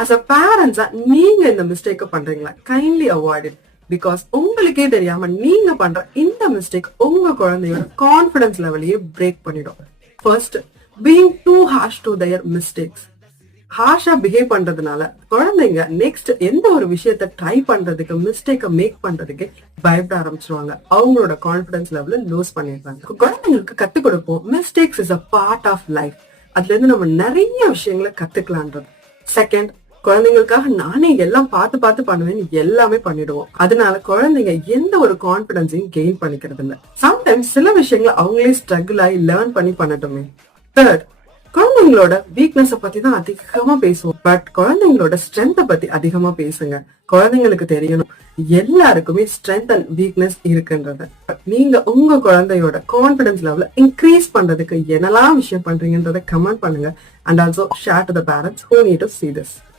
As a parents நீங்க இந்த mistake பண்றீங்களா? Kindly avoid it. பிகாஸ் உங்களுக்கே தெரியாம நீங்க பண்ற இந்த மிஸ்டேக் உங்க குழந்தையோட கான்பிடன்ஸ் லெவலையே பிரேக் பண்ணிடும். First, being too harsh to their mistakes. ஹார்ஷா பிஹேவ் பண்றதுனால குழந்தைங்க நெக்ஸ்ட் எந்த ஒரு விஷயத்த ட்ரை பண்றதுக்கு, மிஸ்டேக்க மேக் பண்றதுக்கு பயப்பட ஆரம்பிச்சிருவாங்க. அவங்களோட கான்பிடன்ஸ் லெவல லூஸ் பண்ணிடுவாங்க. குழந்தைங்களுக்கு கத்துக் கொடுப்போம், mistakes is a part of life. அதுல இருந்து நம்ம நிறைய விஷயங்களை கத்துக்கலான்றது. செகண்ட், குழந்தைங்களுக்காக நானே எல்லாம் பார்த்து பார்த்து பண்ணுவேன்னு எல்லாமே பண்ணிடுவோம். அதனால குழந்தைங்க எந்த ஒரு கான்பிடன்ஸையும் கெயின் பண்ணிக்கிறது இல்ல. சம்டைம்ஸ் சில விஷயங்களை அவங்களே ஸ்ட்ரகிள் ஆகி லேர்ன் பண்ணி பண்ணட்டுமே. தேர்ட், குழந்தைங்களோட வீக்னஸ் பத்தி தான் அதிகமா பேசுவோம், பட் குழந்தைங்களோட ஸ்ட்ரென்த் பத்தி அதிகமா பேசுங்க. குழந்தைங்களுக்கு தெரியணும் எல்லாருக்குமே ஸ்ட்ரென்த் அண்ட் வீக்னஸ் இருக்குன்றது. நீங்க உங்க குழந்தையோட கான்பிடன்ஸ் லெவல இன்க்ரீஸ் பண்றதுக்கு என்னெல்லாம் விஷயம் பண்றீங்கன்றத கமெண்ட் பண்ணுங்க. And also share to the parents who need to see this.